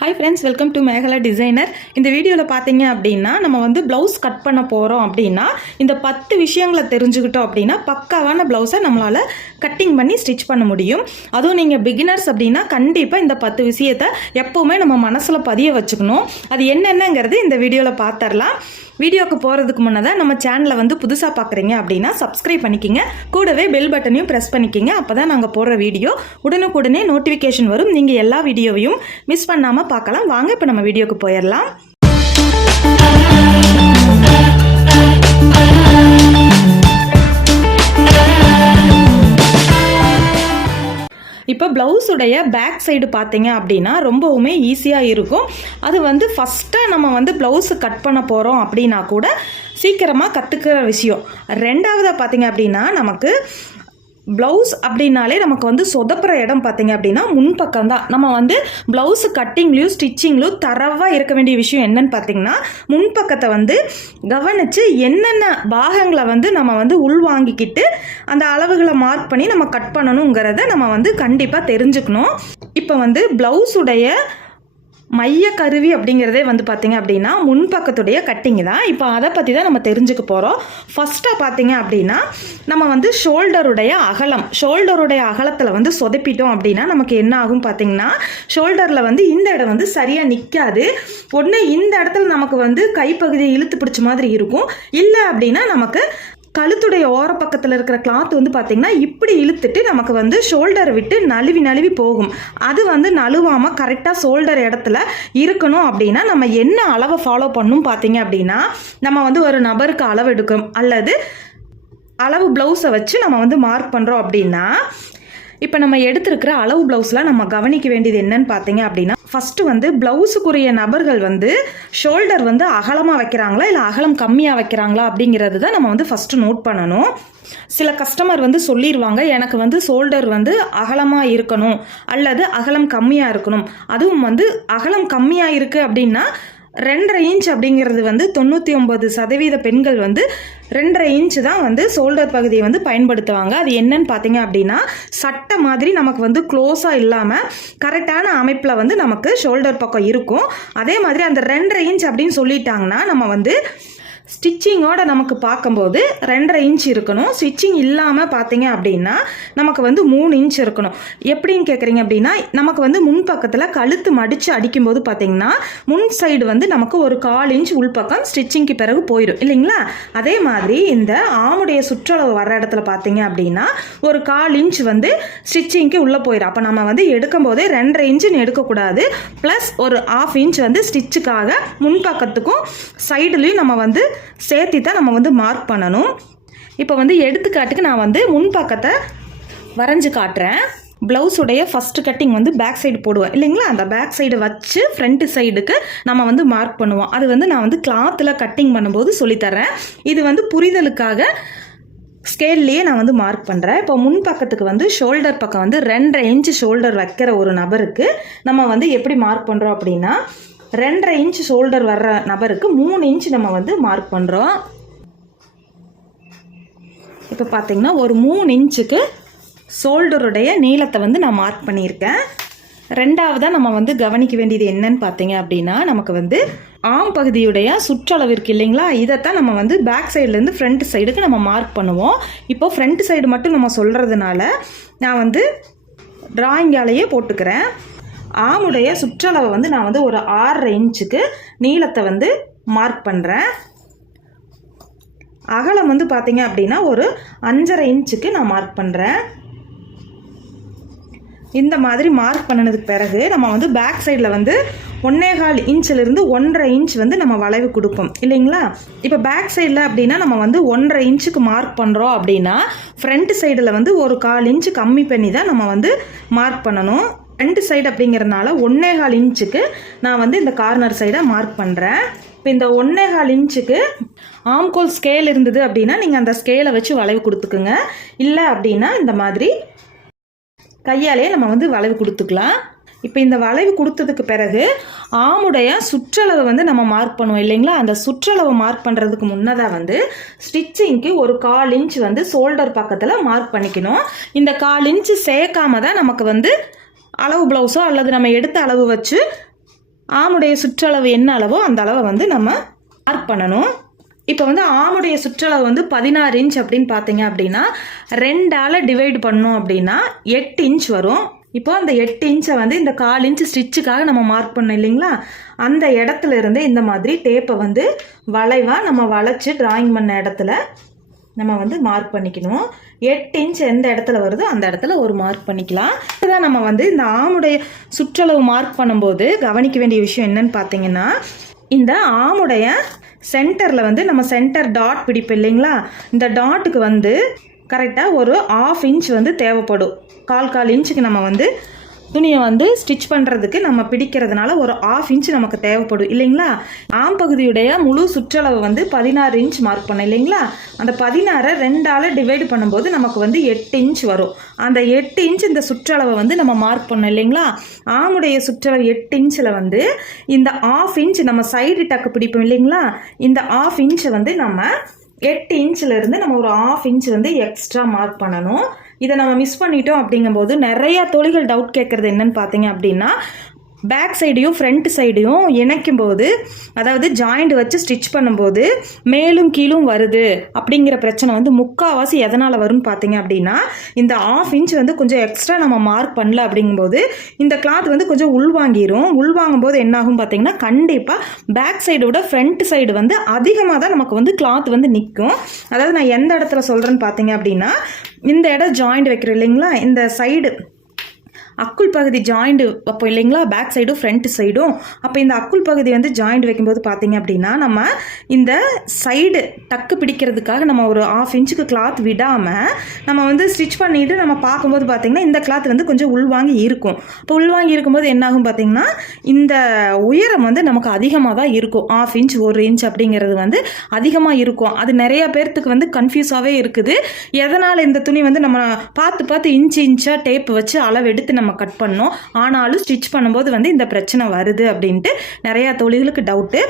Hi friends welcome to Megala designer இந்த வீடியோவில் பார்த்தீங்க அப்படின்னா நம்ம வந்து ப்ளவுஸ் கட் பண்ண போகிறோம் அப்படின்னா இந்த பத்து விஷயங்களை தெரிஞ்சுக்கிட்டோம் அப்படின்னா பக்காவான ப்ளவுஸை நம்மளால் கட்டிங் பண்ணி ஸ்டிச் பண்ண முடியும். அதுவும் நீங்கள் பிகினர்ஸ் அப்படின்னா கண்டிப்பாக இந்த பத்து விஷயத்தை எப்போவுமே நம்ம மனசில் பதிய வச்சுக்கணும். அது என்னென்னங்கிறது இந்த வீடியோவில் பார்த்துடலாம் வீடியோக்கு போகிறதுக்கு முன்னதாக நம்ம சேனலை வந்து புதுசாக பார்க்குறீங்க அப்படின்னா சப்ஸ்கிரைப் பண்ணிக்கிங்க. கூடவே பெல் பட்டனையும் ப்ரெஸ் பண்ணிக்கிங்க. அப்போ தான் நாங்கள் போடுற வீடியோ உடனுக்குடனே நோட்டிஃபிகேஷன் வரும். நீங்கள் எல்லா வீடியோவையும் மிஸ் பண்ணாமல் பார்க்கலாம். வாங்க இப்போ நம்ம வீடியோக்கு போயிடலாம். ப்ளவுஸுடைய பேக் சைடு பார்த்தீங்க அப்படின்னா ரொம்பவுமே ஈஸியாக இருக்கும். அது வந்து ஃபஸ்ட்டாக நம்ம வந்து ப்ளவுஸு கட் பண்ண போகிறோம் அப்படின்னா கூட சீக்கிரமாக கற்றுக்கிற விஷயம். ரெண்டாவதாக பார்த்தீங்க அப்படின்னா நமக்கு ப்ளவுஸ் அப்படின்னாலே நமக்கு வந்து சொதப்புற இடம் பார்த்தீங்க அப்படின்னா முன்பக்கம் தான் நம்ம வந்து ப்ளவுஸு கட்டிங்லேயும் ஸ்டிச்சிங்லையும் தரவாக இருக்க வேண்டிய விஷயம் என்னன்னு பார்த்தீங்கன்னா முன்பக்கத்தை வந்து கவனித்து என்னென்ன பாகங்களை வந்து நம்ம வந்து உள்வாங்கிக்கிட்டு அந்த அளவுகளை மார்க் பண்ணி நம்ம கட் பண்ணணுங்கிறத நம்ம வந்து கண்டிப்பாக தெரிஞ்சுக்கணும். இப்போ வந்து ப்ளவுஸுடைய மைய கருவி அப்படிங்கிறதே வந்து பார்த்தீங்க அப்படின்னா முன்பக்கத்துடைய கட்டிங் தான். இப்போ அதை பற்றி தான் நம்ம தெரிஞ்சுக்க போகிறோம் ஃபஸ்ட்டாக பார்த்தீங்க அப்படின்னா நம்ம வந்து ஷோல்டருடைய அகலம் ஷோல்டருடைய அகலத்தில் வந்து சொதப்பிட்டோம் அப்படின்னா நமக்கு என்ன ஆகும் பார்த்தீங்கன்னா ஷோல்டரில் வந்து இந்த இடம் வந்து சரியாக நிற்காது ஒன்று இந்த இடத்துல நமக்கு வந்து கைப்பகுதியை இழுத்து பிடிச்ச மாதிரி இருக்கும். இல்லை அப்படின்னா நமக்கு கழுத்துடைய ஓரப்பக்கத்தில் இருக்கிற கிளாத் வந்து பார்த்திங்கன்னா இப்படி இழுத்துட்டு நமக்கு வந்து ஷோல்டரை விட்டு நழுவி நழுவி போகும். அது வந்து நழுவாமல் கரெக்டாக ஷோல்டர் இடத்துல இருக்கணும் அப்படின்னா நம்ம என்ன அளவை ஃபாலோ பண்ணும் பார்த்தீங்க அப்படின்னா நம்ம வந்து ஒரு நபருக்கு அளவு எடுக்கும். அல்லது அளவு ப்ளவுஸை வச்சு நம்ம வந்து மார்க் பண்ணுறோம் அப்படின்னா இப்போ நம்ம எடுத்திருக்கிற அளவு ப்ளவுஸில் நம்ம கவனிக்க வேண்டியது என்னன்னு பார்த்தீங்க அப்படின்னா ஃபஸ்ட்டு வந்து ப்ளவுஸுக்குரிய நபர்கள் வந்து ஷோல்டர் வந்து அகலமாக வைக்கிறாங்களா இல்லை அகலம் கம்மியாக வைக்கிறாங்களா அப்படிங்கிறது தான் நம்ம வந்து ஃபஸ்ட்டு நோட் பண்ணணும். சில கஸ்டமர் வந்து சொல்லிடுவாங்க எனக்கு வந்து ஷோல்டர் வந்து அகலமாக இருக்கணும் அல்லது அகலம் கம்மியாக இருக்கணும். அதுவும் வந்து அகலம் கம்மியாக இருக்குது அப்படின்னா ரெண்டரை இன்ச் அப்படிங்கிறது வந்து தொண்ணூற்றி ஒம்பது சதவீத பெண்கள் வந்து ரெண்டரை இன்ச் தான் வந்து ஷோல்டர் பகுதியை வந்து பயன்படுத்துவாங்க. அது என்னன்னு பார்த்தீங்க அப்படின்னா சட்டை மாதிரி நமக்கு வந்து க்ளோஸாக இல்லாமல் கரெக்டான அமைப்பில் வந்து நமக்கு ஷோல்டர் பக்கம் இருக்கும். அதே மாதிரி அந்த ரெண்டரை இன்ச் அப்படின்னு சொல்லிட்டாங்கன்னா நம்ம வந்து ஸ்டிச்சிங்கோட நமக்கு பார்க்கும்போது ரெண்டரை இன்ச் இருக்கணும். ஸ்டிச்சிங் இல்லாமல் பார்த்தீங்க அப்படின்னா நமக்கு வந்து மூணு இன்ச் இருக்கணும். எப்படின்னு கேட்குறீங்க அப்படின்னா நமக்கு வந்து முன் பக்கத்தில் கழுத்து மடித்து அடிக்கும்போது பார்த்தீங்கன்னா முன் சைடு வந்து நமக்கு ஒரு கால் இன்ச் உள்பக்கம் ஸ்டிச்சிங்க்கு பிறகு போயிடும் இல்லைங்களா? அதே மாதிரி இந்த ஆமுடைய சுற்றளவு வர இடத்துல பார்த்தீங்க அப்படின்னா ஒரு கால் இன்ச் வந்து ஸ்டிச்சிங்க்கு உள்ளே போயிடும் அப்போ நம்ம வந்து எடுக்கும் போதே ரெண்டரை இன்ச்சுன்னு எடுக்கக்கூடாது. ப்ளஸ் ஒரு ஆஃப் இன்ச் வந்து ஸ்டிச்சுக்காக முன்பக்கத்துக்கும் சைடுலேயும் நம்ம வந்து சேர்த்தி தான் நம்ம வந்து மார்க் பண்ணணும். இப்போ வந்து எடுத்துக்காட்டுக்கு நான் வந்து முன்பக்கத்தை வரைஞ்சு காட்டுறேன். ப்ளவுஸுடைய ஃபஸ்ட்டு கட்டிங் வந்து பேக் சைடு போடுவேன். இல்லைங்களா? அந்த பேக் சைடு வச்சு ஃப்ரண்ட் சைடுக்கு நம்ம வந்து மார்க் பண்ணுவோம். அது வந்து நான் வந்து கிளாத்தில் கட்டிங் பண்ணும்போது சொல்லித்தரேன் இது வந்து புரிதலுக்காக ஸ்கேல்லையே நான் வந்து மார்க் பண்ணுறேன் இப்போ முன் பக்கத்துக்கு வந்து ஷோல்டர் பக்கம் வந்து ரெண்டரை இன்ச்சு ஷோல்டர் வைக்கிற ஒரு நபருக்கு நம்ம வந்து எப்படி மார்க் பண்ணுறோம் அப்படின்னா ரெண்டரை இன்ச் ஷோல்டர் வர்ற நபருக்கு மூணு இன்ச் நம்ம வந்து மார்க் பண்ணுறோம் இப்போ பார்த்தீங்கன்னா ஒரு மூணு இன்ச்சுக்கு ஷோல்டருடைய நீளத்தை வந்து நான் மார்க் பண்ணியிருக்கேன். ரெண்டாவதாக நம்ம வந்து கவனிக்க வேண்டியது என்னன்னு பார்த்தீங்க அப்படின்னா நமக்கு வந்து ஆம் பகுதியுடைய சுற்றளவு இல்லைங்களா? இதைத்தான் நம்ம வந்து பேக் சைட்லேருந்து ஃப்ரண்ட் சைடுக்கு நம்ம மார்க் பண்ணுவோம். இப்போ ஃப்ரண்ட் சைடு மட்டும் நம்ம சொல்கிறதுனால நான் வந்து டிராயிங்காலேயே போட்டுக்கிறேன். ஆமுடைய சுற்றளவை வந்து நான் வந்து ஒரு ஆறரை இன்ச்சுக்கு நீளத்தை வந்து மார்க் பண்ணுறேன் அகலம் வந்து பார்த்தீங்க அப்படின்னா ஒரு அஞ்சரை இன்ச்சுக்கு நான் மார்க் பண்ணுறேன் இந்த மாதிரி மார்க் பண்ணினதுக்கு பிறகு நம்ம வந்து பேக் சைடில் வந்து ஒன்னேகால் இன்ச்சிலிருந்து ஒன்றரை இன்ச் வந்து நம்ம வளைவு கொடுப்போம். இல்லைங்களா? இப்போ பேக் சைடில் அப்படின்னா நம்ம வந்து ஒன்றரை இன்ச்சுக்கு மார்க் பண்ணுறோம் அப்படின்னா ஃப்ரண்ட் சைடில் வந்து ஒரு கால் இன்ச்சு கம்மி பண்ணி தான் நம்ம வந்து மார்க் பண்ணணும். ஃப்ரண்ட் சைடு அப்படிங்கிறதுனால ஒன்னேகால் இன்ச்சுக்கு நான் வந்து இந்த கார்னர் சைடை மார்க் பண்ணுறேன் இப்போ இந்த ஒன்னேகால் இன்ச்சுக்கு ஆம்கோல் ஸ்கேல் இருந்தது அப்படின்னா நீங்கள் அந்த ஸ்கேலை வச்சு வளைவு கொடுத்துக்குங்க. இல்லை அப்படின்னா இந்த மாதிரி கையாலே நம்ம வந்து வளைவு கொடுத்துக்கலாம். இப்போ இந்த வளைவு கொடுத்ததுக்கு பிறகு ஆமுடைய சுற்றளவை வந்து நம்ம மார்க் பண்ணுவோம் இல்லைங்களா? அந்த சுற்றளவை மார்க் பண்ணுறதுக்கு முன்னதாக வந்து ஸ்டிச்சிங்க்கு ஒரு கால் இன்ச் வந்து ஷோல்டர் பக்கத்தில் மார்க் பண்ணிக்கணும். இந்த கால் இன்ச் சேர்க்காம தான் நமக்கு வந்து அளவு ப்ளவுஸோ அல்லது நம்ம எடுத்த அளவு வச்சு ஆமுடைய சுற்றளவு என்ன அளவோ அந்த அளவை வந்து நம்ம மார்க் பண்ணணும். இப்போ வந்து ஆமுடைய சுற்றளவு வந்து பதினாறு இன்ச் அப்படின்னு பார்த்தீங்க அப்படின்னா ரெண்டால் டிவைட் பண்ணோம் அப்படின்னா எட்டு இன்ச் வரும். இப்போ அந்த எட்டு இன்ச்சை வந்து இந்த கால் இன்ச் ஸ்டிச்சுக்காக நம்ம மார்க் பண்ணோம் இல்லைங்களா? அந்த இடத்துல இருந்து இந்த மாதிரி டேப்பை வந்து வளைவாக நம்ம வளைச்சு ட்ராயிங் பண்ண இடத்துல நம்ம வந்து மார்க் பண்ணிக்கணும். எட்டு இன்ச் எந்த இடத்துல வருதோ அந்த இடத்துல ஒரு மார்க் பண்ணிக்கலாம். இதுதான் நம்ம வந்து இந்த ஆமுடைய சுற்றளவு மார்க் பண்ணும்போது கவனிக்க வேண்டிய விஷயம் என்னன்னு பார்த்தீங்கன்னா இந்த ஆமுடைய சென்டரில் வந்து நம்ம சென்டர் டாட் பிடிப்போம் இல்லைங்களா? இந்த டாட்டுக்கு வந்து கரெக்டாக ஒரு ஆஃப் இன்ச் வந்து தேவைப்படும். கால் கால் இன்ச்சுக்கு நம்ம வந்து துணியை வந்து ஸ்டிச் பண்ணுறதுக்கு நம்ம பிடிக்கிறதுனால ஒரு ஆஃப் இன்ச் நமக்கு தேவைப்படும். இல்லைங்களா? ஆம் பகுதியுடைய முழு சுற்றளவு வந்து பதினாறு இன்ச் மார்க் பண்ணோம் இல்லைங்களா? அந்த பதினாறை ரெண்டால் டிவைடு பண்ணும்போது நமக்கு வந்து எட்டு இன்ச் வரும். அந்த எட்டு இன்ச் இந்த சுற்றளவை வந்து நம்ம மார்க் பண்ணோம் இல்லைங்களா? ஆமுடைய சுற்றளவு எட்டு இன்ச்சில் வந்து இந்த ஆஃப் இன்ச் நம்ம சைடு டக்கு பிடிப்போம் இல்லைங்களா? இந்த ஆஃப் இன்ச்சை வந்து நம்ம எட்டு இன்ச்சில் நம்ம ஒரு ஆஃப் இன்ச் வந்து எக்ஸ்ட்ரா மார்க் பண்ணணும். இதை நம்ம மிஸ் பண்ணிட்டோம் அப்படிங்கும்போது நிறையா தொழில்கள் டவுட் கேட்குறது என்னன்னு பார்த்தீங்க அப்படின்னா பேக் சைடையும் ஃப்ரண்ட் சைடையும் இணைக்கும் போது அதாவது ஜாயிண்ட் வச்சு ஸ்டிச் பண்ணும்போது மேலும் கீழும் வருது அப்படிங்கிற பிரச்சனை வந்து முக்கால்வாசி எதனால் வரும்னு பார்த்தீங்க அப்படின்னா இந்த ஆஃப் இன்ச் வந்து கொஞ்சம் எக்ஸ்ட்ரா நம்ம மார்க் பண்ணல அப்படிங்கும்போது இந்த கிளாத் வந்து கொஞ்சம் உள்வாங்கிரும். உள்வாங்கும் போது என்னாகும் பார்த்தீங்கன்னா கண்டிப்பாக பேக் சைடு விட ஃப்ரண்ட் சைடு வந்து அதிகமாக தான் நமக்கு வந்து கிளாத் வந்து நிற்கும் அதாவது நான் எந்த இடத்துல சொல்கிறேன்னு பார்த்தீங்க அப்படின்னா இந்த இடம் ஜாயிண்ட் வைக்கிறோம் இல்லைங்களா? இந்த சைடு அக்குள் பகுதி ஜாயிண்ட் அப்போ இல்லைங்களா? பேக் சைடும் ஃப்ரண்ட் சைடும் அப்போ இந்த அக்குள் பகுதி வந்து ஜாயிண்ட் வைக்கும்போது பார்த்தீங்க அப்படின்னா நம்ம இந்த சைடு டக்கு பிடிக்கிறதுக்காக நம்ம ஒரு ஆஃப் இன்ச்சுக்கு கிளாத் விடாமல் நம்ம வந்து ஸ்டிச் பண்ணிவிட்டு நம்ம பார்க்கும்போது பார்த்திங்கன்னா இந்த கிளாத் வந்து கொஞ்சம் உள்வாங்கி இருக்கும். இப்போ உள்வாங்கி இருக்கும்போது என்னாகும் பார்த்தீங்கன்னா இந்த உயரம் வந்து நமக்கு அதிகமாக தான் இருக்கும். ஆஃப் இன்ச் ஒரு இன்ச் அப்படிங்கிறது வந்து அதிகமாக இருக்கும். அது நிறைய பேர்த்துக்கு வந்து கன்ஃபியூஸாகவே இருக்குது. எதனால் இந்த துணி வந்து நம்ம பார்த்து பார்த்து இன்ச்சு இன்ச்சாக டேப் வச்சு அளவு எடுத்து நம்ம கட் பண்ணோம். ஆனாலும் ஸ்டிச் பண்ணும்போது வந்து இந்த பிரச்சனை வருது அப்படின்ட்டு நிறையா தொழில்களுக்கு டவுட்டு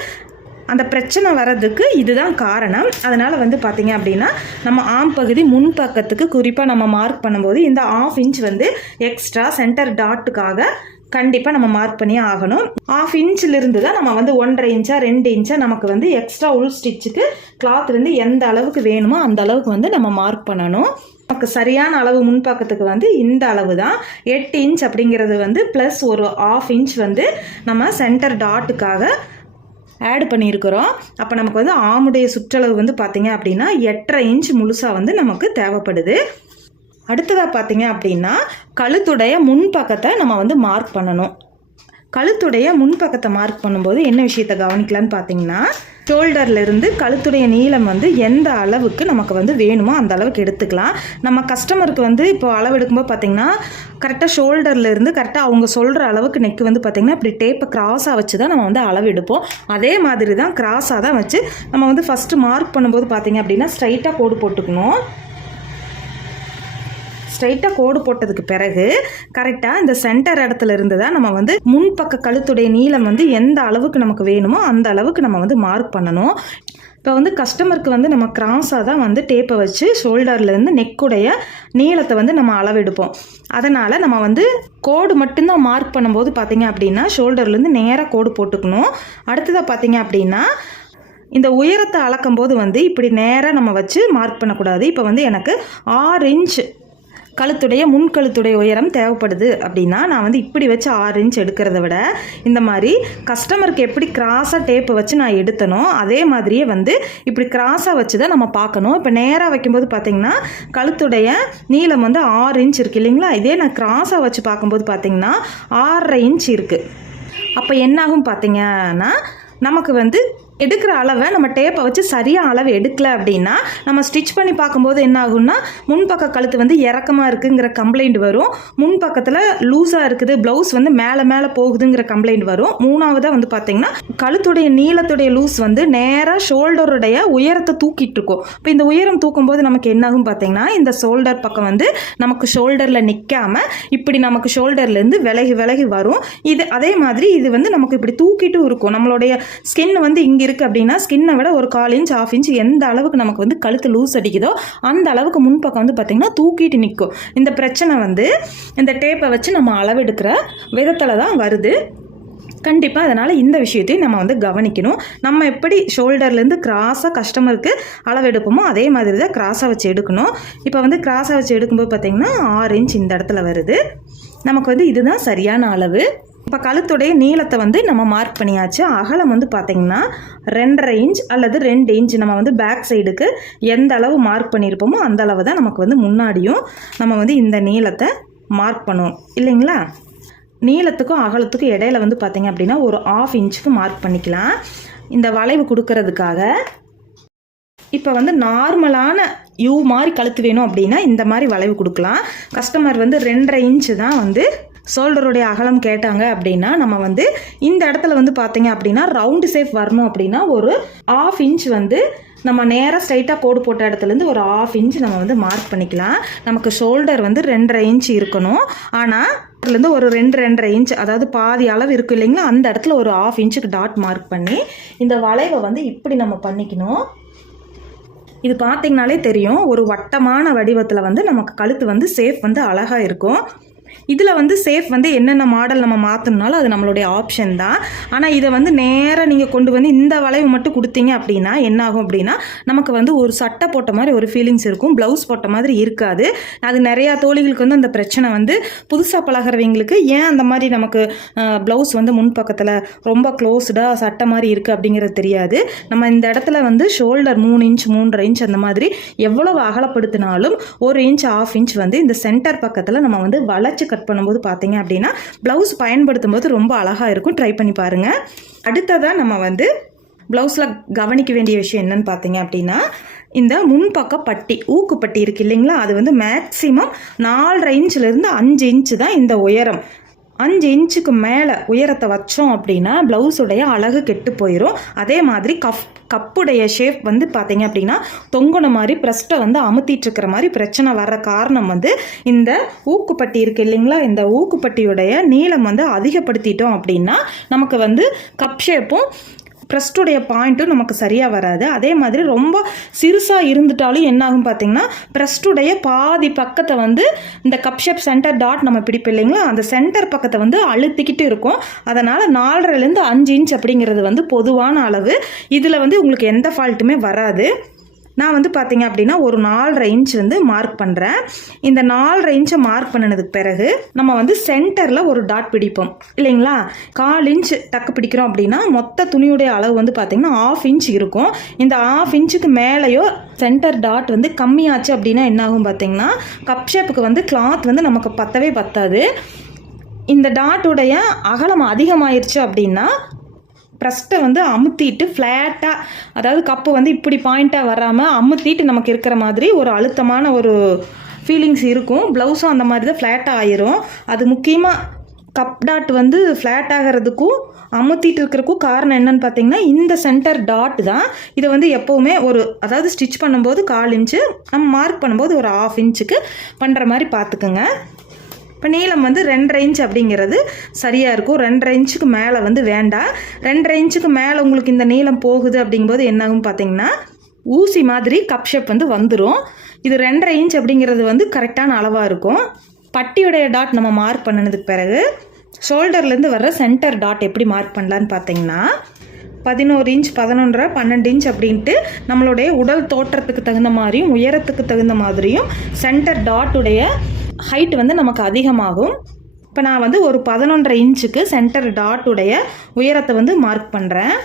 அந்த பிரச்சனை வர்றதுக்கு இதுதான் காரணம். அதனால் வந்து பார்த்திங்க அப்படின்னா நம்ம ஆம் பகுதி முன் பக்கத்துக்கு குறிப்பாக நம்ம மார்க் பண்ணும்போது இந்த ஆஃப் இன்ச் வந்து எக்ஸ்ட்ரா சென்டர் டாட்டுக்காக கண்டிப்பாக நம்ம மார்க் பண்ணி ஆகணும். ஆஃப் இன்ச்சிலிருந்து தான் நம்ம வந்து ஒன்றரை இன்ச்சா ரெண்டு இன்ச்சா நமக்கு வந்து எக்ஸ்ட்ரா உள் ஸ்டிச்சுக்கு கிளாத் இருந்து எந்த அளவுக்கு வேணுமோ அந்த அளவுக்கு வந்து நம்ம மார்க் பண்ணணும். நமக்கு சரியான அளவு முன்பக்கத்துக்கு வந்து இந்த அளவு தான் எட்டு இன்ச் அப்படிங்கிறது வந்து ப்ளஸ் ஒரு ஆஃப் இன்ச் வந்து நம்ம சென்டர் டாட்டுக்காக ஆட் பண்ணியிருக்கிறோம். அப்போ நமக்கு வந்து ஆமுடைய சுற்றளவு வந்து பார்த்திங்க அப்படின்னா எட்டரை இன்ச் முழுசாக வந்து நமக்கு தேவைப்படுது. அடுத்ததாக பார்த்தீங்க அப்படின்னா கழுத்துடைய முன்பக்கத்தை நம்ம வந்து மார்க் பண்ணணும். கழுத்துடைய முன்பக்கத்தை மார்க் பண்ணும்போது என்ன விஷயத்தை கவனிக்கலான்னு பார்த்தீங்கன்னா ஷோல்டர்ல இருந்து கழுத்துடைய நீளம் வந்து எந்த அளவுக்கு நமக்கு வந்து வேணுமோ அந்த அளவுக்கு எடுத்துக்கலாம். நம்ம கஸ்டமருக்கு வந்து இப்போ அளவு எடுக்கும்போது பார்த்தீங்கன்னா கரெக்டாக ஷோல்டர்ல இருந்து கரெக்டாக அவங்க சொல்கிற அளவுக்கு நெக் வந்து பார்த்தீங்கன்னா இப்படி டேப்பை கிராஸாக வச்சு தான் நம்ம வந்து அளவு எடுப்போம். அதே மாதிரி தான் கிராஸாக தான் வச்சு நம்ம வந்து ஃபஸ்ட்டு மார்க் பண்ணும்போது பார்த்தீங்க அப்படின்னா ஸ்ட்ரைட்டாக கோடு போட்டுக்கணும். ஸ்ட்ரைட்டாக கோடு போட்டதுக்கு பிறகு கரெக்டாக இந்த சென்டர் இடத்துல இருந்து தான் நம்ம வந்து முன்பக்க கழுத்துடைய நீளம் வந்து எந்த அளவுக்கு நமக்கு வேணுமோ அந்த அளவுக்கு நம்ம வந்து மார்க் பண்ணணும். இப்போ வந்து கஸ்டமருக்கு வந்து நம்ம கிராஸாக தான் வந்து டேப்பை வச்சு ஷோல்டர்லேருந்து நெக்குடைய நீளத்தை வந்து நம்ம அளவெடுப்போம். அதனால் நம்ம வந்து கோடு மட்டும்தான் மார்க் பண்ணும்போது பார்த்தீங்க அப்படின்னா ஷோல்டர்லேருந்து நேராக கோடு போட்டுக்கணும். அடுத்ததாக பார்த்தீங்க அப்படின்னா இந்த உயரத்தை அளக்கும் போது வந்து இப்படி நேராக நம்ம வச்சு மார்க் பண்ணக்கூடாது. இப்போ வந்து எனக்கு ஆறு இன்ச் கழுத்துடைய முன் கழுத்துடைய உயரம் தேவைப்படுது அப்படின்னா நான் வந்து இப்படி வச்சு ஆறு இன்ச் எடுக்கிறத விட இந்த மாதிரி கஸ்டமருக்கு எப்படி கிராஸாக டேப்பு வச்சு நான் எடுத்தனோ அதே மாதிரியே வந்து இப்படி கிராஸாக வச்சு தான் நம்ம பார்க்கணும். இப்போ நேராக வைக்கும்போது பார்த்தீங்கன்னா கழுத்துடைய நீளம் வந்து ஆறு இன்ச் இருக்குது இல்லைங்களா? இதே நான் கிராஸாக வச்சு பார்க்கும்போது பார்த்தீங்கன்னா ஆறரை இன்ச் இருக்குது அப்போ என்னாகும் பார்த்தீங்கன்னா நமக்கு வந்து எடுக்கிற அளவை நம்ம டேப்பை வச்சு சரியாக அளவு எடுக்கல அப்படின்னா நம்ம ஸ்டிச் பண்ணி பார்க்கும்போது என்ன ஆகும்னா முன்பக்க கழுத்து வந்து இறக்கமாக இருக்குங்கிற கம்ப்ளைண்ட் வரும். முன்பக்கத்தில் லூஸாக இருக்குது ப்ளவுஸ் வந்து மேலே மேலே போகுதுங்கிற கம்ப்ளைண்ட் வரும். மூணாவதாக வந்து பார்த்தீங்கன்னா கழுத்துடைய நீளத்துடைய லூஸ் வந்து நேராக ஷோல்டருடைய உயரத்தை தூக்கிட்டு இருக்கும். இப்போ இந்த உயரம் தூக்கும்போது நமக்கு என்னாகும் பார்த்தீங்கன்னா இந்த ஷோல்டர் பக்கம் வந்து நமக்கு ஷோல்டரில் நிற்காம இப்படி நமக்கு ஷோல்டர்லேருந்து விலகி விலகி வரும். இது அதே மாதிரி இது வந்து நமக்கு இப்படி தூக்கிட்டும் இருக்கும். நம்மளுடைய ஸ்கின் வந்து இங்கே இருக்குது அப்படின்னா ஸ்கின்னை விட ஒரு கால் இன்ச் ஆஃப் இன்ச் எந்த அளவுக்கு நமக்கு வந்து கழுத்து லூஸ் அடிக்குதோ அந்த அளவுக்கு முன்பக்கம் வந்து பார்த்திங்கன்னா தூக்கிட்டு நிற்கும் இந்த பிரச்சனை வந்து இந்த டேப்பை வச்சு நம்ம அளவெடுக்கிற விதத்தில் தான் வருது. கண்டிப்பாக அதனால் இந்த விஷயத்தையும் நம்ம வந்து கவனிக்கணும். நம்ம எப்படி ஷோல்டர்லேருந்து கிராஸாக கஸ்டமருக்கு அளவு எடுப்போமோ அதே மாதிரி தான் கிராஸாக வச்சு எடுக்கணும். இப்போ வந்து கிராஸாக வச்சு எடுக்கும்போது பார்த்திங்கன்னா ஆறு இன்ச் இந்த இடத்துல வருது. நமக்கு வந்து இதுதான் சரியான அளவு. இப்போ கழுத்துடைய நீளத்தை வந்து நம்ம மார்க் பண்ணியாச்சு. அகலம் வந்து பார்த்திங்கன்னா ரெண்டரை இன்ச் அல்லது ரெண்டு இன்ச் நம்ம வந்து பேக் சைடுக்கு எந்த அளவு மார்க் பண்ணியிருப்போமோ அந்த அளவு தான் நமக்கு வந்து முன்னாடியும் நம்ம வந்து இந்த நீளத்தை மார்க் பண்ணுவோம். இல்லைங்களா? நீளத்துக்கும் அகலத்துக்கும் இடையில வந்து பார்த்தீங்க அப்படின்னா ஒரு ஆஃப் இன்ச்சுக்கு மார்க் பண்ணிக்கலாம். இந்த வளைவு கொடுக்கறதுக்காக இப்போ வந்து நார்மலான யூ மாதிரி கழுத்து வேணும் அப்படின்னா இந்த மாதிரி வளைவு கொடுக்கலாம். கஸ்டமர் வந்து ரெண்டரை இன்ச்சு தான் வந்து ஷோல்டருடைய அகலம் கேட்டாங்க அப்படின்னா நம்ம வந்து இந்த இடத்துல வந்து பார்த்தீங்க அப்படின்னா ரவுண்டு ஷேப் வரணும் அப்படின்னா ஒரு ஆஃப் இன்ச் வந்து நம்ம நேராக ஸ்ட்ரைட்டாக கோடு போட்ட இடத்துலேருந்து ஒரு ஆஃப் இன்ச் நம்ம வந்து மார்க் பண்ணிக்கலாம். நமக்கு ஷோல்டர் வந்து ரெண்டரை இன்ச் இருக்கணும். ஆனால் அதுலேருந்து ஒரு ரெண்டு ரெண்டரை இன்ச் அதாவது பாதி அளவு இருக்கு இல்லைங்களா அந்த இடத்துல ஒரு ஆஃப் இன்ச்சுக்கு டாட் மார்க் பண்ணி இந்த வளைவை வந்து இப்படி நம்ம பண்ணிக்கணும். இது பார்த்தீங்கனாலே தெரியும் ஒரு வட்டமான வடிவத்தில் வந்து நமக்கு கழுத்து வந்து சேஃப் வந்து அழகாக இருக்கும். இதில் வந்து சேஃப் வந்து என்னென்ன மாடல் நம்ம மாற்றணுனாலும் அது நம்மளுடைய ஆப்ஷன் தான். ஆனால் இதை வந்து நேராக நீங்கள் கொண்டு வந்து இந்த வளைவு மட்டும் கொடுத்தீங்க அப்படின்னா என்ன ஆகும் அப்படின்னா நமக்கு வந்து ஒரு சட்டை போட்ட மாதிரி ஒரு ஃபீலிங்ஸ் இருக்கும் ப்ளவுஸ் போட்ட மாதிரி இருக்காது. அது நிறையா தோழிகளுக்கு வந்து அந்த பிரச்சனை வந்து புதுசாக பழகிறவங்களுக்கு ஏன் அந்த மாதிரி நமக்கு ப்ளவுஸ் வந்து முன்பக்கத்தில் ரொம்ப க்ளோஸ்டாக சட்டை மாதிரி இருக்குது அப்படிங்கிறது தெரியாது. நம்ம இந்த இடத்துல வந்து ஷோல்டர் மூணு இன்ச் மூன்றரை இன்ச் அந்த மாதிரி எவ்வளவு அகலப்படுத்தினாலும் ஒரு இன்ச் ஆஃப் இன்ச் வந்து இந்த சென்டர் பக்கத்தில் நம்ம வந்து வளைச்சு கட் பண்ணும்போது பார்த்தீங்க அப்படின்னா ப்ளவுஸ் பயன்படுத்தும் போது ரொம்ப அழகாக இருக்கும். ட்ரை பண்ணி பாருங்கள் அடுத்ததாக நம்ம வந்து ப்ளவுஸில் கவனிக்க வேண்டிய விஷயம் என்னன்னு பார்த்தீங்க அப்படின்னா இந்த முன்பக்க பட்டி ஊக்குப்பட்டி இருக்குது இருக்கு இல்லைங்களா? அது வந்து மேக்ஸிமம் நாலரை இன்ச்சிலேருந்து அஞ்சு இன்ச்சு தான் இந்த உயரம். அஞ்சு இன்ச்சுக்கு மேலே உயரத்தை வச்சோம் அப்படின்னா ப்ளவுஸுடைய அழகு கெட்டு போயிடும் அதே மாதிரி கஃப் கப்புடைய ஷேப் வந்து பார்த்தீங்க அப்படின்னா தொங்குன மாதிரி ப்ரெஸ்ட்டை வந்து அமுத்திட்டு இருக்கிற மாதிரி பிரச்சனை வர்ற காரணம் வந்து இந்த ஊக்குப்பட்டி இருக்கு இல்லைங்களா? இந்த ஊக்குப்பட்டியுடைய நீளம் வந்து அதிகப்படுத்திட்டோம் அப்படின்னா நமக்கு வந்து கப் ஷேப்பும் ப்ரெஸ்டுடைய பாயிண்ட்டும் நமக்கு சரியாக வராது. அதே மாதிரி ரொம்ப சிறுசாக இருந்துட்டாலும் என்னாகும் பார்த்தீங்கன்னா ப்ரெஸ்டுடைய பாதி பக்கத்தை வந்து இந்த கப் ஷேப் சென்டர் டாட் நம்ம பிடிப்போம் இல்லைங்களா? அந்த சென்டர் பக்கத்தை வந்து அழுத்திக்கிட்டு இருக்கும். அதனால் நாலரைலேருந்து அஞ்சு இன்ச் அப்படிங்கிறது வந்து பொதுவான அளவு. இதில் வந்து உங்களுக்கு எந்த ஃபால்ட்டுமே வராது. நான் வந்து பார்த்தீங்க அப்படின்னா ஒரு நாலரை இன்ச் வந்து மார்க் பண்ணுறேன் இந்த நாலரை இன்ச்சை மார்க் பண்ணினதுக்கு பிறகு நம்ம வந்து சென்டரில் ஒரு டாட் பிடிப்போம். இல்லைங்களா? கால் இன்ச் டக்கு பிடிக்கிறோம் அப்படின்னா மொத்த துணியுடைய அளவு வந்து பார்த்தீங்கன்னா ஆஃப் இன்ச் இருக்கும். இந்த ஆஃப் இன்ச்சுக்கு மேலேயோ சென்டர் டாட் வந்து கம்மியாச்சு அப்படின்னா என்னாகும் பார்த்தீங்கன்னா கப் ஷேப்புக்கு வந்து கிளாத் வந்து நமக்கு பத்தவே பத்தாது. இந்த டாட்டுடைய அகலம் அதிகமாயிருச்சு அப்படின்னா ப்ரெஸ்ட்டை வந்து அமுத்திட்டு ஃப்ளாட்டாக அதாவது கப்பு வந்து இப்படி பாயிண்ட்டாக வராமல் அமுத்திட்டு நமக்கு இருக்கிற மாதிரி ஒரு அழுத்தமான ஒரு ஃபீலிங்ஸ் இருக்கும். ப்ளவுஸும் அந்த மாதிரி தான் ஃப்ளாட்டாக ஆயிரும். அது முக்கியமாக கப் டாட் வந்து ஃப்ளாட் ஆகிறதுக்கும் அமுத்திட்டு இருக்கிறக்கும் காரணம் என்னன்னு பார்த்தீங்கன்னா இந்த சென்டர் டாட் தான். இதை வந்து எப்போவுமே ஒரு அதாவது ஸ்டிச் பண்ணும்போது கால் இன்ச்சு நம்ம மார்க் பண்ணும்போது ஒரு ஆஃப் இன்ச்சுக்கு பண்ணுற மாதிரி பார்த்துக்குங்க இப்போ நீளம் வந்து ரெண்டரை இன்ச் அப்படிங்கிறது சரியாக இருக்கும். ரெண்டரை இன்ச்சுக்கு மேலே வந்து வேண்டாம். ரெண்டரை இன்ச்சுக்கு மேலே உங்களுக்கு இந்த நீளம் போகுது அப்படிங்கும்போது என்னாகும் பார்த்தீங்கன்னா ஊசி மாதிரி கப் ஷேப் வந்து வந்துடும் இது ரெண்டரை இன்ச் அப்படிங்கிறது வந்து கரெக்டான அளவாக இருக்கும். பட்டியுடைய டாட் நம்ம மார்க் பண்ணினதுக்கு பிறகு ஷோல்டர்லேருந்து வர்ற சென்டர் டாட் எப்படி மார்க் பண்ணலான்னு பார்த்தீங்கன்னா பதினோரு இன்ச் பதினொன்றரை பன்னெண்டு இன்ச் அப்படின்ட்டு நம்மளுடைய உடல் தோற்றத்துக்கு தகுந்த மாதிரியும் உயரத்துக்கு தகுந்த மாதிரியும் சென்டர் டாட்டுடைய ஹைட் வந்து நமக்கு அதிகமாகும். இப்போ நான் வந்து ஒரு பதினொன்றரை இன்ச்சுக்கு சென்டர் டாட்டுடைய உயரத்தை வந்து மார்க் பண்ணுறேன்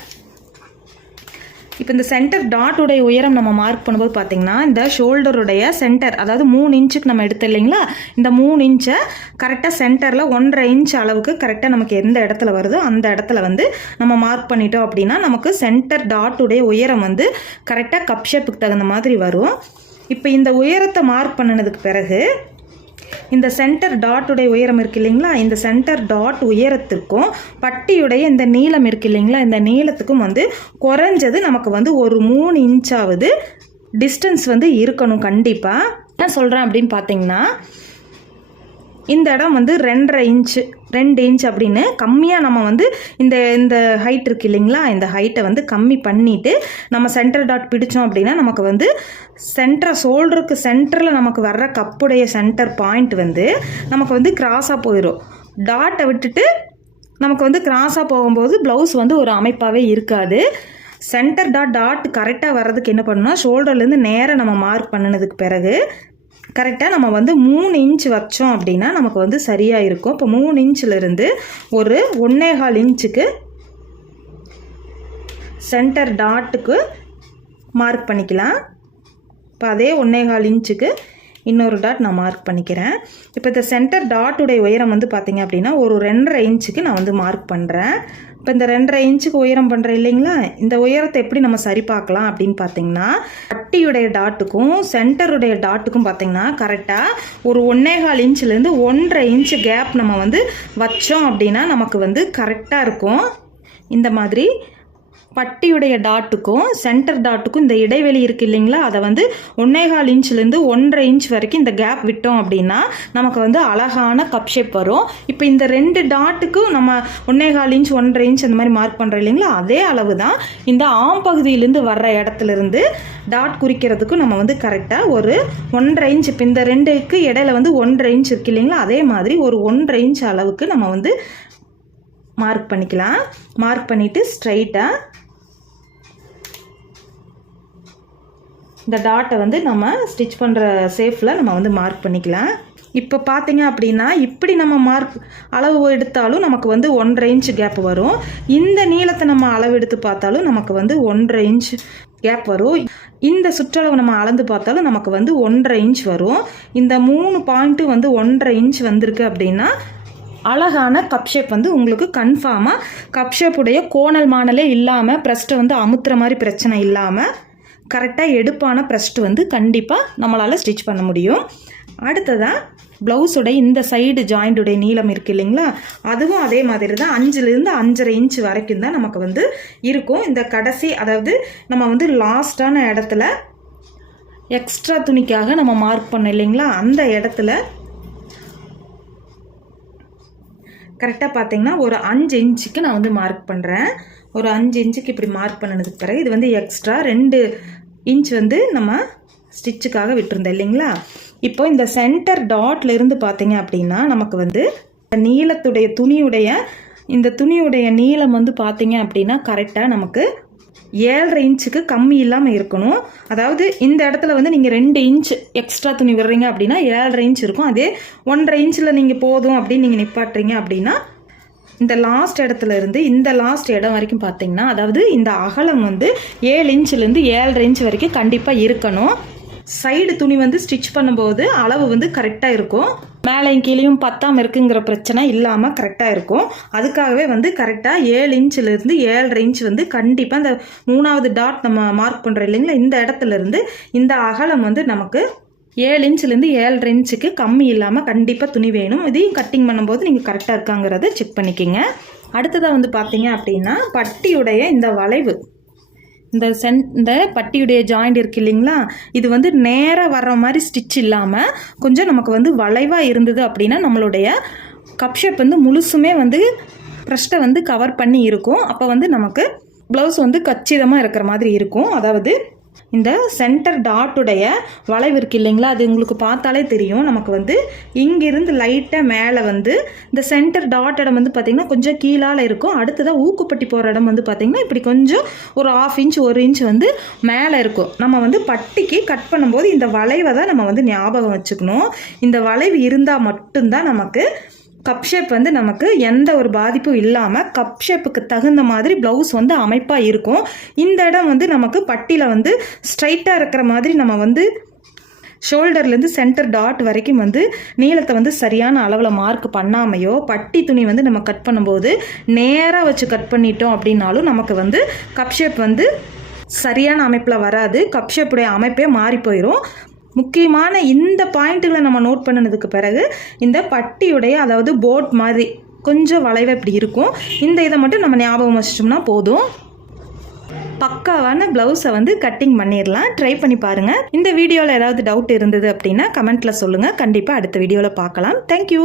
இப்போ இந்த சென்டர் டாட்டுடைய உயரம் நம்ம மார்க் பண்ணும்போது பார்த்தீங்கன்னா இந்த ஷோல்டருடைய சென்டர் அதாவது மூணு இன்ச்சுக்கு நம்ம எடுத்து இல்லைங்களா? இந்த மூணு இன்ச்சை கரெக்டாக சென்டரில் ஒன்றரை இன்ச் அளவுக்கு கரெக்டாக நமக்கு எந்த இடத்துல வருதோ அந்த இடத்துல வந்து நம்ம மார்க் பண்ணிட்டோம் அப்படின்னா நமக்கு சென்டர் டாட்டுடைய உயரம் வந்து கரெக்டாக கப் ஷேப்புக்கு தகுந்த மாதிரி வரும். இப்போ இந்த உயரத்தை மார்க் பண்ணினதுக்கு பிறகு இந்த சென்டர் டாட்டுடைய உயரம் இருக்கு இல்லைங்களா? இந்த சென்டர் டாட் உயரத்துக்கும் பட்டியுடைய இந்த நீளம் இருக்கு இல்லைங்களா? இந்த நீளத்துக்கும் வந்து குறைஞ்சது நமக்கு வந்து ஒரு மூணு இன்ச்சாவது டிஸ்டன்ஸ் வந்து இருக்கணும் கண்டிப்பாக என்ன சொல்கிறேன் அப்படின்னு பார்த்தீங்கன்னா இந்த இடம் வந்து ரெண்டரை இன்ச்சு. ரெண்டு இன்ச் அப்படின்னு கம்மியாக நம்ம வந்து இந்த இந்த ஹைட் இருக்கு இல்லைங்களா? இந்த ஹைட்டை வந்து கம்மி பண்ணிவிட்டு நம்ம சென்டர் டாட் பிடிச்சோம் அப்படின்னா நமக்கு வந்து சென்டர் ஷோல்டருக்கு சென்டரில் நமக்கு வர்ற கப்புடைய சென்டர் பாயிண்ட் வந்து நமக்கு வந்து கிராஸாக போயிடும் டாட்டை விட்டுட்டு நமக்கு வந்து கிராஸாக போகும்போது ப்ளவுஸ் வந்து ஒரு அமைப்பாகவே இருக்காது. சென்டர் டாட் டாட் கரெக்டாக வர்றதுக்கு என்ன பண்ணணும்னா ஷோல்டர்லேருந்து நேராக நம்ம மார்க் பண்ணினதுக்கு பிறகு கரெக்டாக நம்ம வந்து மூணு இன்ச் வச்சோம் அப்படின்னா நமக்கு வந்து சரியாக இருக்கும். இப்போ மூணு இன்ச்சிலிருந்து ஒரு ஒன்னேகால் இன்ச்சுக்கு சென்டர் டாட்டுக்கு மார்க் பண்ணிக்கலாம். இப்போ அதே ஒன்னேகால் இன்ச்சுக்கு இன்னொரு டாட் நான் மார்க் பண்ணிக்கிறேன். இப்போ இந்த சென்டர் டாட்டுடைய உயரம் வந்து பார்த்தீங்க அப்படின்னா ஒரு ரெண்டரை இன்ச்சுக்கு நான் வந்து மார்க் பண்ணுறேன் இப்போ இந்த ரெண்டரை இன்ச்சுக்கு உயரம் பண்ணுறேன் இல்லைங்களா? இந்த உயரத்தை எப்படி நம்ம சரி பார்க்கலாம் அப்படின்னு பார்த்தீங்கன்னா பட்டியுடைய டாட்டுக்கும் சென்டருடைய டாட்டுக்கும் பார்த்தீங்கன்னா கரெக்டாக ஒரு ஒன்னேகால் இன்ச்சிலேருந்து ஒன்றரை இன்ச்சு கேப் நம்ம வந்து வச்சோம் அப்படின்னா நமக்கு வந்து கரெக்டாக இருக்கும். இந்த மாதிரி பட்டியுடைய டாட்டுக்கும் சென்டர் டாட்டுக்கும் இந்த இடைவெளி இருக்குது இல்லைங்களா? அதை வந்து ஒன்னேகால் இன்ச்லேருந்து ஒன்றரை இன்ச் வரைக்கும் இந்த கேப் விட்டோம் அப்படின்னா நமக்கு வந்து அழகான கப் ஷேப் வரும். இப்போ இந்த ரெண்டு டாட்டுக்கும் நம்ம ஒன்னேகால் இன்ச் ஒன்றரை இன்ச் அந்த மாதிரி மார்க் பண்ணுறோம் இல்லைங்களா? அதே அளவு தான் இந்த ஆம் பகுதியிலேருந்து வர்ற இடத்துலேருந்து டாட் குறிக்கிறதுக்கும் நம்ம வந்து கரெக்டாக ஒரு ஒன்றரை இன்ச் இப்போ இந்த ரெண்டுக்கு இடையில வந்து ஒன்றரை இன்ச் இருக்கு இல்லைங்களா? அதே மாதிரி ஒரு ஒன்றரை இன்ச் அளவுக்கு நம்ம வந்து மார்க் பண்ணிக்கலாம். மார்க் பண்ணிவிட்டு ஸ்ட்ரைட்டாக இந்த டாட்டை வந்து நம்ம ஸ்டிச் பண்ணுற சேஃபில் நம்ம வந்து மார்க் பண்ணிக்கலாம். இப்போ பார்த்தீங்க அப்படின்னா இப்படி நம்ம மார்க் அளவு எடுத்தாலும் நமக்கு வந்து ஒன்றரை இன்ச் கேப் வரும். இந்த நீளத்தை நம்ம அளவு எடுத்து பார்த்தாலும் நமக்கு வந்து ஒன்றரை இன்ச் கேப் வரும். இந்த சுற்றளவு நம்ம அளந்து பார்த்தாலும் நமக்கு வந்து ஒன்றரை இன்ச் வரும். இந்த மூணு பாயிண்ட்டு வந்து ஒன்றரை இன்ச் வந்திருக்கு அப்படின்னா அழகான கப் ஷேப் வந்து உங்களுக்கு கன்ஃபார்மாக கப் ஷேப்புடைய கோணல் மானலே இல்லாமல் ப்ரெஸ்ட்டை வந்து அமுத்துற மாதிரி பிரச்சனை இல்லாமல் கரெக்டாக எடுப்பான ப்ரெஸ்ட் வந்து கண்டிப்பாக நம்மளால் ஸ்டிச் பண்ண முடியும். அடுத்ததாக ப்ளவுஸோட இந்த சைடு ஜாயிண்டுடைய நீளம் இருக்குது இல்லைங்களா? அதுவும் அதே மாதிரி தான் அஞ்சுலேருந்து அஞ்சரை இன்ச் வரைக்கும் தான் நமக்கு வந்து இருக்கும். இந்த கடைசி அதாவது நம்ம வந்து லாஸ்டான இடத்துல எக்ஸ்ட்ரா துணிக்காக நம்ம மார்க் பண்ணோம் இல்லைங்களா? அந்த இடத்துல கரெக்டாக பார்த்தீங்கன்னா ஒரு அஞ்சு இன்ச்சுக்கு நான் வந்து மார்க் பண்ணுறேன் ஒரு அஞ்சு இன்ச்சுக்கு இப்படி மார்க் பண்ணதுக்கு பிறகு இது வந்து எக்ஸ்ட்ரா ரெண்டு இன்ச் வந்து நம்ம ஸ்டிச்சுக்காக விட்டுருந்தோம் இல்லைங்களா? இப்போ இந்த சென்டர் டாட்ல இருந்து பார்த்தீங்க அப்படின்னா நமக்கு வந்து நீளத்துடைய துணியுடைய இந்த துணியுடைய நீளம் வந்து பார்த்தீங்க அப்படின்னா கரெக்டாக நமக்கு ஏழரை இன்ச்சுக்கு கம்மி இல்லாமல் இருக்கணும். அதாவது இந்த இடத்துல வந்து நீங்கள் ரெண்டு இன்ச் எக்ஸ்ட்ரா துணி விடுறீங்க அப்படின்னா ஏழரை இன்ச் இருக்கும். அதே ஒன்றரை இன்ச்சில் நீங்கள் போதும் அப்படின்னு நீங்கள் நிப்பாட்டுறீங்க அப்படின்னா இந்த லாஸ்ட் இடத்துல இருந்து இந்த லாஸ்ட் இடம் வரைக்கும் பார்த்தீங்கன்னா அதாவது இந்த அகலம் வந்து ஏழு இன்ச்லேருந்து ஏழரை இன்ச் வரைக்கும் கண்டிப்பாக இருக்கணும். சைடு துணி வந்து ஸ்டிச் பண்ணும்போது அளவு வந்து கரெக்டாக இருக்கும். மேலையும் கீழேயும் பத்தாம இருக்குங்கிற பிரச்சனை இல்லாமல் கரெக்டாக இருக்கும். அதுக்காகவே வந்து கரெக்டாக ஏழு இன்ச்சிலேருந்து ஏழரை இன்ச் வந்து கண்டிப்பாக இந்த மூணாவது டாட் நம்ம மார்க் பண்ணுறோம் இல்லைங்களா? இந்த இடத்துல இருந்து இந்த அகலம் வந்து நமக்கு ஏழு இன்ச்லேருந்து ஏழரை இன்ச்சுக்கு கம்மி இல்லாமல் கண்டிப்பாக துணி வேணும். இதையும் கட்டிங் பண்ணும்போது நீங்கள் கரெக்டாக இருக்காங்கிறத செக் பண்ணிக்கோங்க. அடுத்ததாக வந்து பார்த்தீங்க அப்படின்னா பட்டியுடைய இந்த வளைவு. இந்த சென் இந்த பட்டியுடைய ஜாயிண்ட் இருக்கு இல்லைங்களா? இது வந்து நேராக வர்ற மாதிரி ஸ்டிச் இல்லாமல் கொஞ்சம் நமக்கு வந்து வளைவாக இருந்தது அப்படின்னா நம்மளுடைய கப்ஷப் வந்து முழுசுமே வந்து ப்ரெஷ்டை வந்து கவர் பண்ணி இருக்கும். அப்போ வந்து நமக்கு ப்ளவுஸ் வந்து கச்சிதமாக இருக்கிற மாதிரி இருக்கும். அதாவது இந்த சென்டர் டாட்டுடைய வளைவு இருக்கு இல்லைங்களா? அது உங்களுக்கு பார்த்தாலே தெரியும். நமக்கு வந்து இங்கிருந்து லைட்டாக மேலே வந்து இந்த சென்டர் டாட் இடம் வந்து பார்த்திங்கன்னா கொஞ்சம் கீழால் இருக்கும். அடுத்ததாக ஊக்குப்பட்டி போகிற இடம் வந்து பார்த்திங்கன்னா இப்படி கொஞ்சம் ஒரு ஆஃப் இன்ச் ஒரு இன்ச் வந்து மேலே இருக்கும். நம்ம வந்து பட்டிக்கு கட் பண்ணும்போது இந்த வளைவை தான் நம்ம வந்து ஞாபகம் வச்சுக்கணும். இந்த வளைவு இருந்தால் மட்டும்தான் நமக்கு கப் ஷேப் வந்து நமக்கு எந்த ஒரு பாதிப்பும் இல்லாமல் கப் ஷேப்புக்கு தகுந்த மாதிரி ப்ளவுஸ் வந்து அமைப்பாக இருக்கும். இந்த இடம் வந்து நமக்கு பட்டியில் வந்து ஸ்ட்ரைட்டாக இருக்கிற மாதிரி நம்ம வந்து ஷோல்டர்லேருந்து சென்டர் டாட் வரைக்கும் வந்து நீளத்தை வந்து சரியான அளவில் மார்க் பண்ணாமையோ பட்டி துணி வந்து நம்ம கட் பண்ணும்போது நேராக வச்சு கட் பண்ணிட்டோம் அப்படின்னாலும் நமக்கு வந்து கப் ஷேப் வந்து சரியான அமைப்பில் வராது. கப் ஷேப்புடைய அமைப்பே மாறி போயிடும் முக்கியமான இந்த பாயிண்ட்டுகளை நம்ம நோட் பண்ணினதுக்கு பிறகு இந்த பட்டியுடைய அதாவது போட் மாதிரி கொஞ்சம் வளைவு இப்படி இருக்கும். இந்த இதை மட்டும் நம்ம ஞாபகம் வச்சிட்டோம்னா போதும். பக்காவான ப்ளவுஸை வந்து கட்டிங் பண்ணிடலாம். ட்ரை பண்ணி பாருங்கள் இந்த வீடியோவில் ஏதாவது டவுட் இருந்தது அப்படின்னா கமெண்ட்டில் சொல்லுங்கள் கண்டிப்பாக அடுத்த வீடியோவில் பார்க்கலாம். தேங்க்யூ